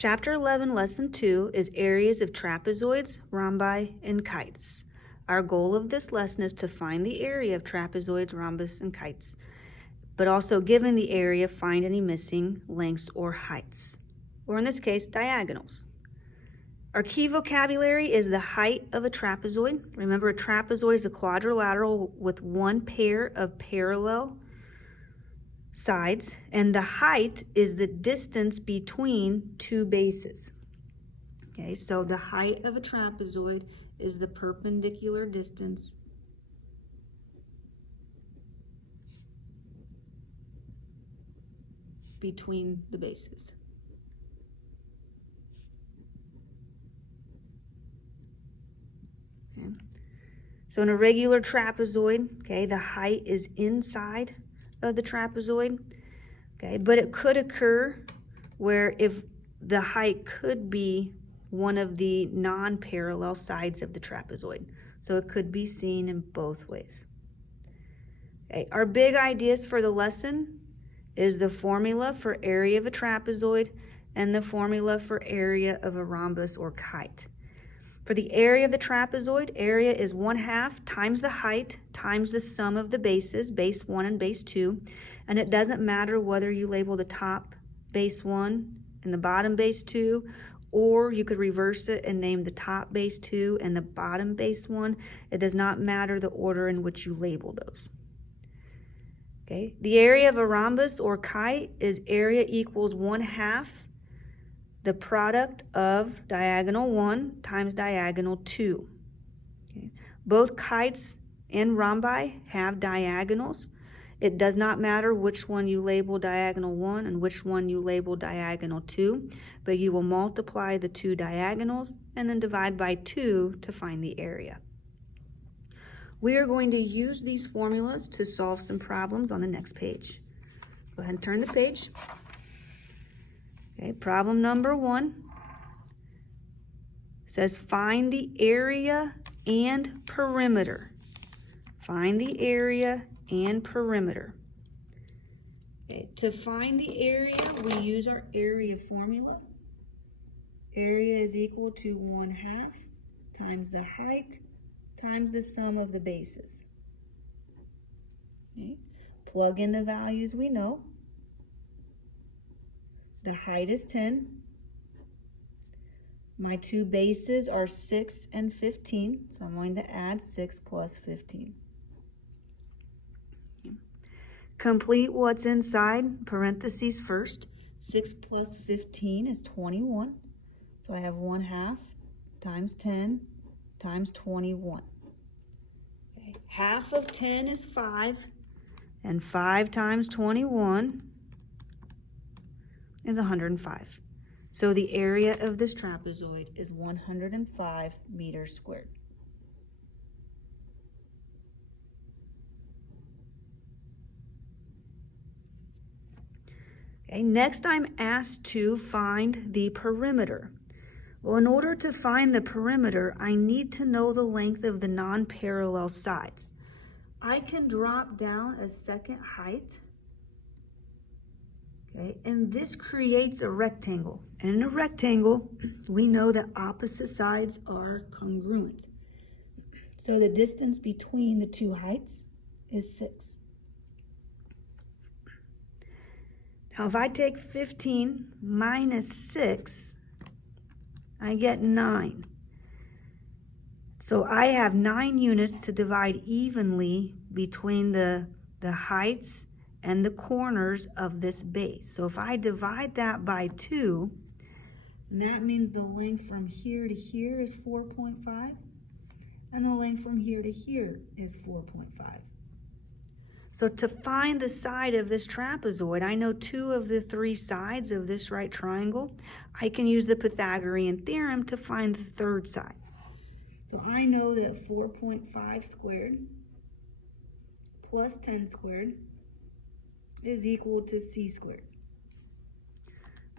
Chapter 11, Lesson 2 is areas of trapezoids, rhombi, and kites. Our goal of this lesson is to find the area of trapezoids, rhombus, and kites, but also given the area, find any missing lengths or heights, or in this case, diagonals. Our key vocabulary is the height of a trapezoid. Remember, a trapezoid is a quadrilateral with one pair of parallel sides, and the height is the distance between two bases. Okay, so the height of a trapezoid is the perpendicular distance between the bases. Okay. So in a regular trapezoid, okay, the height is inside of the trapezoid, okay, but it could occur where if the height could be one of the non-parallel sides of the trapezoid, so it could be seen in both ways. Okay, our big ideas for the lesson is the formula for area of a trapezoid and the formula for area of a rhombus or kite. For the area of the trapezoid, area is 1/2 times the height times the sum of the bases, base 1 and base 2. And it doesn't matter whether you label the top base 1 and the bottom base 2, or you could reverse it and name the top base 2 and the bottom base 1. It does not matter the order in which you label those. Okay, the area of a rhombus or kite is area equals 1/2 the product of diagonal 1 times diagonal 2. Okay. Both kites and rhombi have diagonals. It does not matter which one you label diagonal 1 and which one you label diagonal 2, but you will multiply the two diagonals and then divide by 2 to find the area. We are going to use these formulas to solve some problems on the next page. Go ahead and turn the page. Okay, problem number 1 says find the area and perimeter. Find the area and perimeter. Okay, to find the area, we use our area formula. Area is equal to 1/2 times the height times the sum of the bases. Okay, plug in the values we know. The height is 10. My two bases are 6 and 15, so I'm going to add 6 plus 15. Complete what's inside, parentheses first. 6 plus 15 is 21. So I have 1/2 times 10 times 21. Okay. Half of 10 is 5, and 5 times 21 is 105. So the area of this trapezoid is 105 meters squared. Okay, next I'm asked to find the perimeter. Well, in order to find the perimeter, I need to know the length of the non-parallel sides. I can drop down a second height. Okay, and this creates a rectangle. And in a rectangle, we know that opposite sides are congruent. So the distance between the two heights is 6. Now if I take 15 minus 6, I get 9. So I have 9 units to divide evenly between the heights and the corners of this base. So if I divide that by 2, that means the length from here to here is 4.5, and the length from here to here is 4.5. So to find the side of this trapezoid, I know 2 of the 3 sides of this right triangle. I can use the Pythagorean theorem to find the third side. So I know that 4.5 squared plus 10 squared is equal to c squared.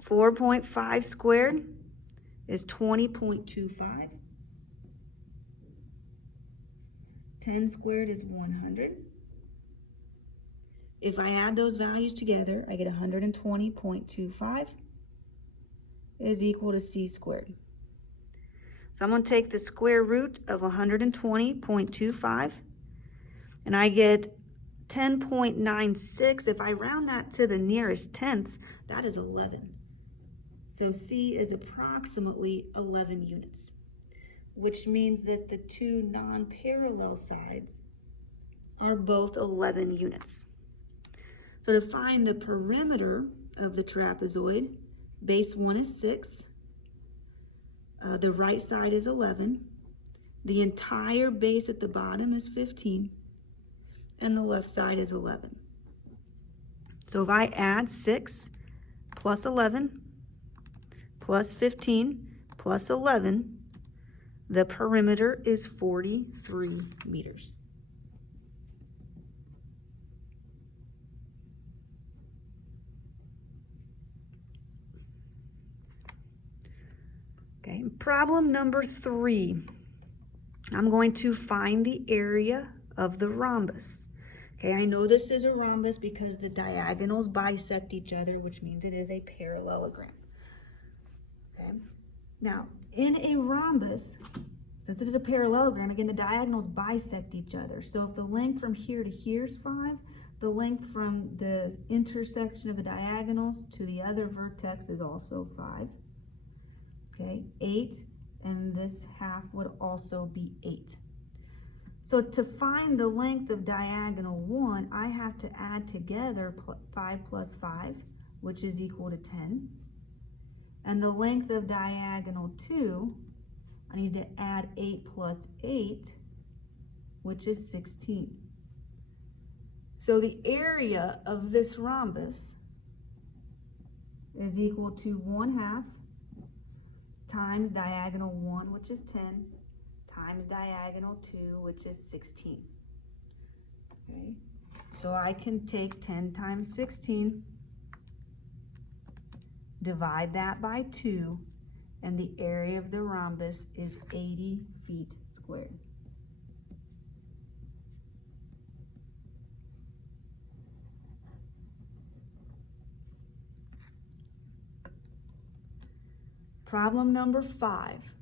4.5 squared is 20.25. 10 squared is 100. If I add those values together, I get 120.25 is equal to c squared. So I'm going to take the square root of 120.25, and I get 10.96. If I round that to the nearest tenth, that is 11. So C is approximately 11 units, which means that the two non-parallel sides are both 11 units. So to find the perimeter of the trapezoid, base 1 is 6, the right side is 11, the entire base at the bottom is 15, and the left side is 11. So if I add 6 plus 11 plus 15 plus 11, the perimeter is 43 meters. Okay, problem number 3. I'm going to find the area of the rhombus. Okay, I know this is a rhombus because the diagonals bisect each other, which means it is a parallelogram. Okay, now in a rhombus, since it is a parallelogram, again, the diagonals bisect each other. So if the length from here to here is 5, the length from the intersection of the diagonals to the other vertex is also 5. Okay, 8, and this half would also be 8. So to find the length of diagonal 1, I have to add together 5 plus 5, which is equal to 10. And the length of diagonal 2, I need to add 8 plus 8, which is 16. So the area of this rhombus is equal to 1/2 times diagonal 1, which is 10, times diagonal 2, which is 16. Okay, so I can take 10 times 16, divide that by 2, and the area of the rhombus is 80 feet squared. Problem number 5.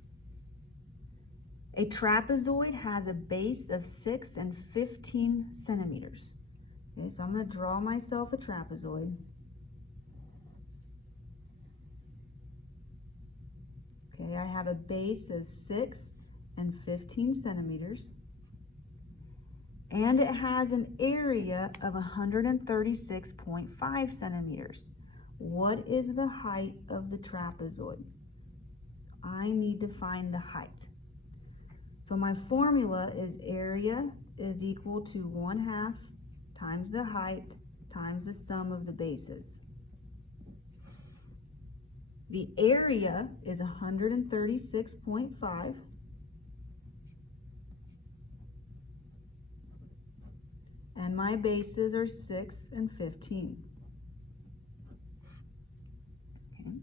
A trapezoid has a base of 6 and 15 centimeters. Okay, so I'm going to draw myself a trapezoid. Okay, I have a base of 6 and 15 centimeters. And it has an area of 136.5 centimeters. What is the height of the trapezoid? I need to find the height. So my formula is area is equal to 1/2 times the height times the sum of the bases. The area is 136.5. And my bases are 6 and 15. Okay.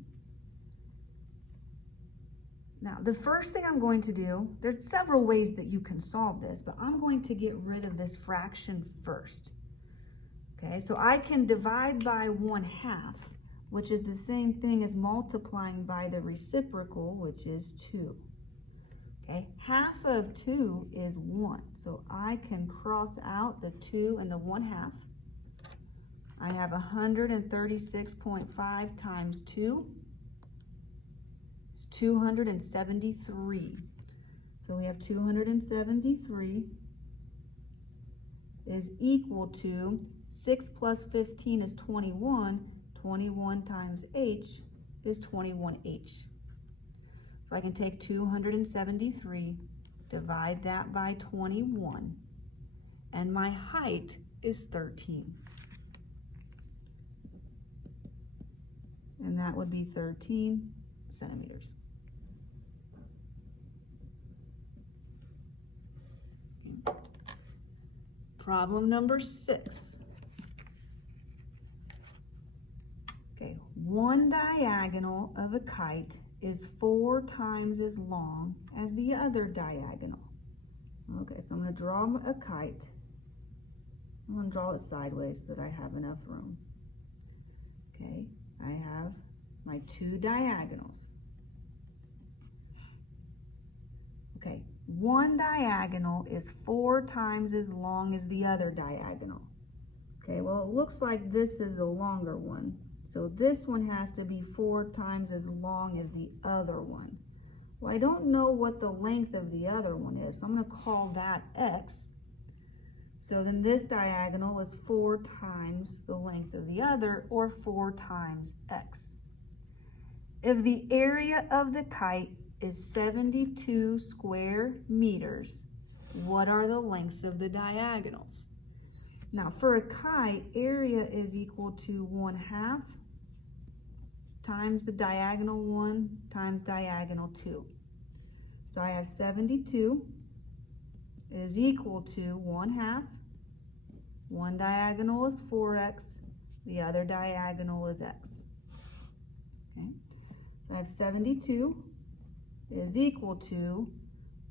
Now, the first thing I'm going to do, there's several ways that you can solve this, but I'm going to get rid of this fraction first. Okay, so I can divide by 1/2, which is the same thing as multiplying by the reciprocal, which is 2. Okay, 1/2 of 2 is 1, so I can cross out the 2 and the 1/2. I have 136.5 times 2. It's 273. So we have 273 is equal to 6 plus 15 is 21. 21 times h is 21h. So I can take 273, divide that by 21, and my height is 13. And that would be 13 centimeters. Okay. Problem number 6. Okay, one diagonal of a kite is 4 times as long as the other diagonal. Okay, so I'm going to draw a kite. I'm going to draw it sideways so that I have enough room. Okay, I have my my two diagonals. Okay, one diagonal is 4 times as long as the other diagonal. Okay, well, it looks like this is the longer one. So this one has to be 4 times as long as the other one. Well, I don't know what the length of the other one is, so I'm going to call that x. So then this diagonal is 4 times the length of the other, or 4 times x. If the area of the kite is 72 square meters, what are the lengths of the diagonals? Now for a kite, area is equal to 1/2 times the diagonal 1 times diagonal 2. So I have 72 is equal to 1/2. One diagonal is 4x, the other diagonal is x. Okay, so I have 72 is equal to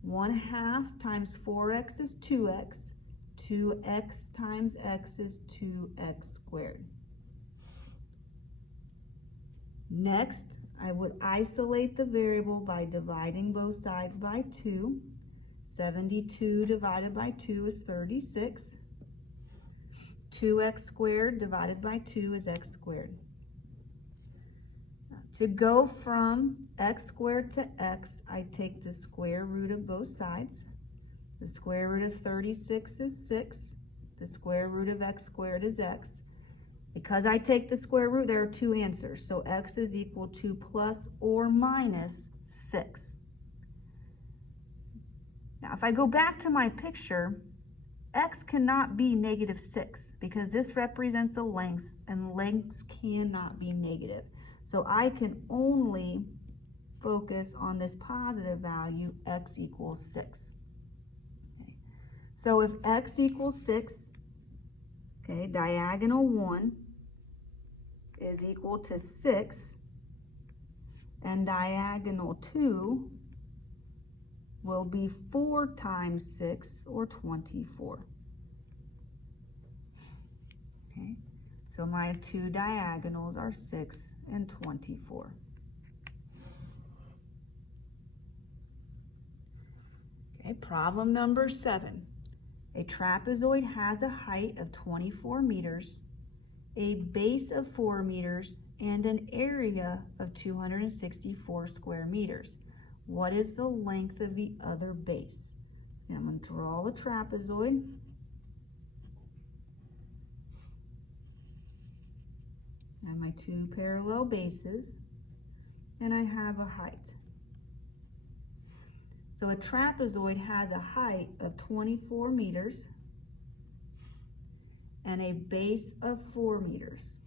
1/2 times 4x is 2x. 2x times x is 2x squared. Next, I would isolate the variable by dividing both sides by 2. 72 divided by 2 is 36. 2x squared divided by 2 is x squared. Now, to go from x squared to x, I take the square root of both sides. The square root of 36 is 6. The square root of x squared is x. Because I take the square root, there are two answers. So x is equal to plus or minus 6. Now, if I go back to my picture, x cannot be negative 6 because this represents a length, and lengths cannot be negative. So I can only focus on this positive value, x equals 6. So if x equals 6, okay, diagonal 1 is equal to 6, and diagonal 2 will be 4 times 6, or 24. Okay, so my two diagonals are 6 and 24. Okay, problem number 7. A trapezoid has a height of 24 meters, a base of 4 meters, and an area of 264 square meters. What is the length of the other base? So I'm going to draw the trapezoid. I have my two parallel bases, and I have a height. So a trapezoid has a height of 24 meters and a base of 4 meters.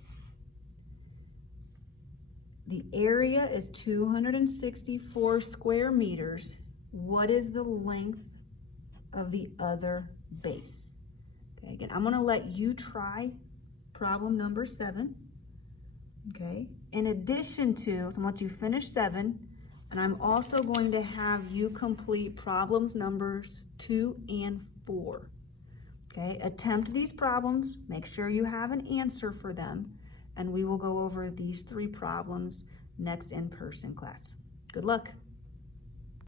The area is 264 square meters. What is the length of the other base? Okay, again, I'm going to let you try problem number 7. Okay, in addition to, so I'm going to let you finish 7. And I'm also going to have you complete problems numbers 2 and 4. Okay, attempt these problems, make sure you have an answer for them, and we will go over these 3 problems next in-person class. Good luck.